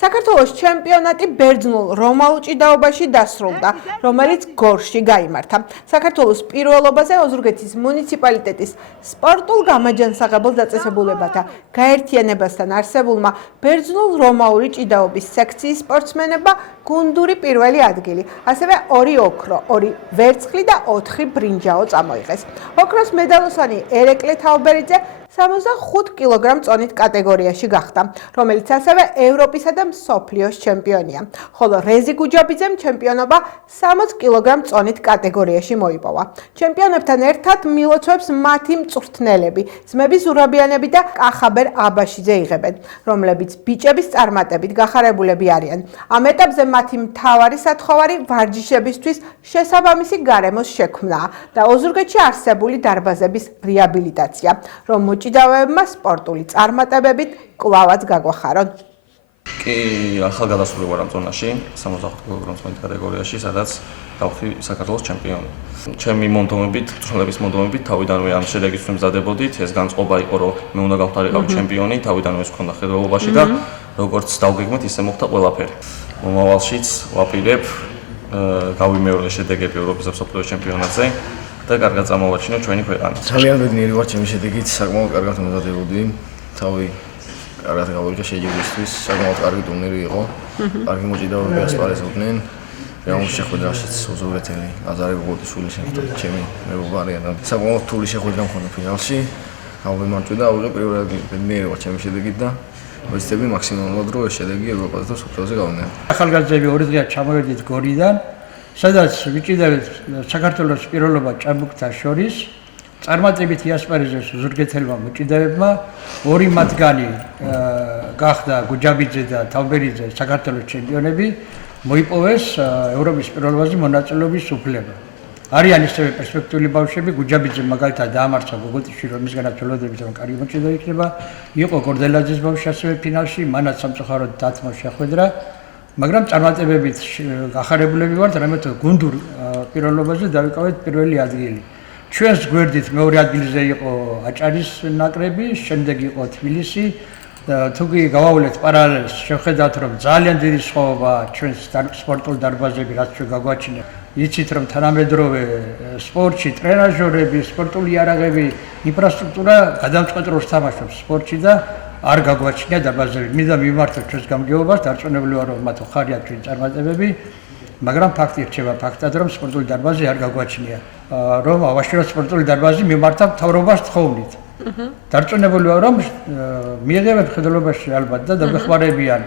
საქართველოს ჩემპიონატი ბერძნულ რომაულ ჭიდაობაში დასრულდა, რომელიც გორში გაიმართა. საქართველოს პირველობაზე ოზურგეთის მუნიციპალიტეტის სპორტულ გამაჯანსაღებელ დაწესებულებათა გაერთიანებასთან არსებულმა ბერძნულ რომაული ჭიდაობის სექციის სპორტსმენებმა გუნდური პირველი ადგილი, ასევე 2 ოქრო, 2 ვერცხლი და 4 ბრინჯაო წამოიღეს. ოქროს მედალოსანი ერეკლე თაუბერიძე 65 კილოგრამ წონით კატეგორიაში გახდა, რომელიც ასევე ევროპისა და მსოფლიოს ჩემპიონია, ხოლო რეზი გუჯაბიძემ ჩემპიონობა 60 კილოგრამ წონით კატეგორიაში მოიპოვა. ჩემპიონებთან ერთად მილოცვებს მათი მწვრთნელები, ძმები ზურაბიანები და კახაბერ აბაშიძე იღებენ, რომლებიც ბიჭების წარმატებით გახარებულები არიან. ამ ეტაპზე მათი მთავარი სათხოვარი ვარჯიშებისთვის შესაბამისი გარემოს შექმნაა და ოზურგეთში არსებული დარბაზების რეაბილიტაცია, რომ მოჭიდავეებმა სპორტული წარმატებებით კვლავაც გაგვახარონ. კი, ახალგადასული ვარ ამ ზონაში, 65 კილოგრამის კატეგორიაში, სადაც გავხდი საქართველოს ჩემპიონი. ჩემი მონდომებით, მწვრთნელების მონდომებით თავიდანვე ამ შედეგისთვის მზადებოდით. ეს განწყობა იყო, რომ მე უნდა გავხდარიყავი ჩემპიონი, თავიდანვე ეს მქონდა ხედველობაში და როგორც დავგეგმეთ, ისე მოხდა ყველაფერი. მომავალშიც ვაპირებ გავიმეორე შედეგები ევროპის და მსოფლიოს ჩემპიონატზე და კარგად წამოვაჩინო ჩვენი ქვეყანა. ძალიან ბედნიერი ვარ ჩემი შედეგით, საკმაოდ კარგად მომზადებოდი. თავი კარგად გავიგე შეჯიბრისთვის, საკმაოდ კარგი ტურნირი იყო. კარგი მოჭიდავეები ასპარეზობდნენ. რეალურად შეხვედრა რაშიც ოზურგეთელი აზარე გოგოთიშვილი შეხვდა ჩემი მეგობარია და საკმაოდ რთული შეხვედრა მქონდა ფინალში. გავიმარჯვე და აუღე პირველად ბედნიერი ვარ ჩემი შედეგით და ვეცდები მაქსიმალურად რომ ეს შედეგი ევროპაზე და მსოფლიოზე გავვნე. ახალგაზრდები 2 დღეა ჩამოვედით გორიდან, სადაც ვიჭიდავთ საქართველოს პირველობა ჭაბუკთა შორის. წარმატებით იასპარეზეს ოზურგეთელმა მოჭიდავეებმა, 2 მათგანი გახდა გუჯაბიძე და თაუბერიძე საქართველოს ჩემპიონები, მოიპოვეს ევროპის პირველობაზე მონაწილეობის უფლება. არიან ისევე პერსპექტიული ბავშვები, გუჯაბიძე მაგალითად დაამარცხა გოგოტიში, რომისგანაც ველოდებით რომ კარგი მოჭიდავე იქნება, იყო გორდელაძის ბავშვი ასევე ფინალში, მანაც სამწუხაროდ დათმო შეხვედრა, მაგრამ წარმატებებით გახარებულები ვართ, რამე თუ გუნდურ პირველობაზე დავიკავეთ პირველი ადგილი. ჩვენს გვერდით მეორე ადგილზე იყო აჭარის ნაკრები, შემდეგ იყო თბილისი. თუ კი გავავლეთ პარალელს, შევხედავთ რომ ძალიან დიდი სხვაობაა ჩვენს სპორტულ დარბაზები, რაც ჩვენ გაგვაჩინეთ. იცით რომ თანამედროვე სპორტში ტრენაჟორები, სპორტული იარაღები, ინფრასტრუქტურა გადამწყვეტ როლს თამაშობს სპორტში და არ გაგვაჩნია დარბაზები. მინდა მიმართოთ ჩვენს გამგეობას, დარწმუნებული ვარ რომ მათ ხარია ჩვენი წარმატებები, მაგრამ ფაქტი რჩება ფაქტად რომ სპორტული დარბაზი არ გაგვაჩნია. რომ ავაშირო სპორტული დარბაზი მიმართა მთავრობას თხოვნით. დარწმუნებული ვარ რომ მიიღებენ ხედველობაში ალბათ და დაგვეხმარებიან.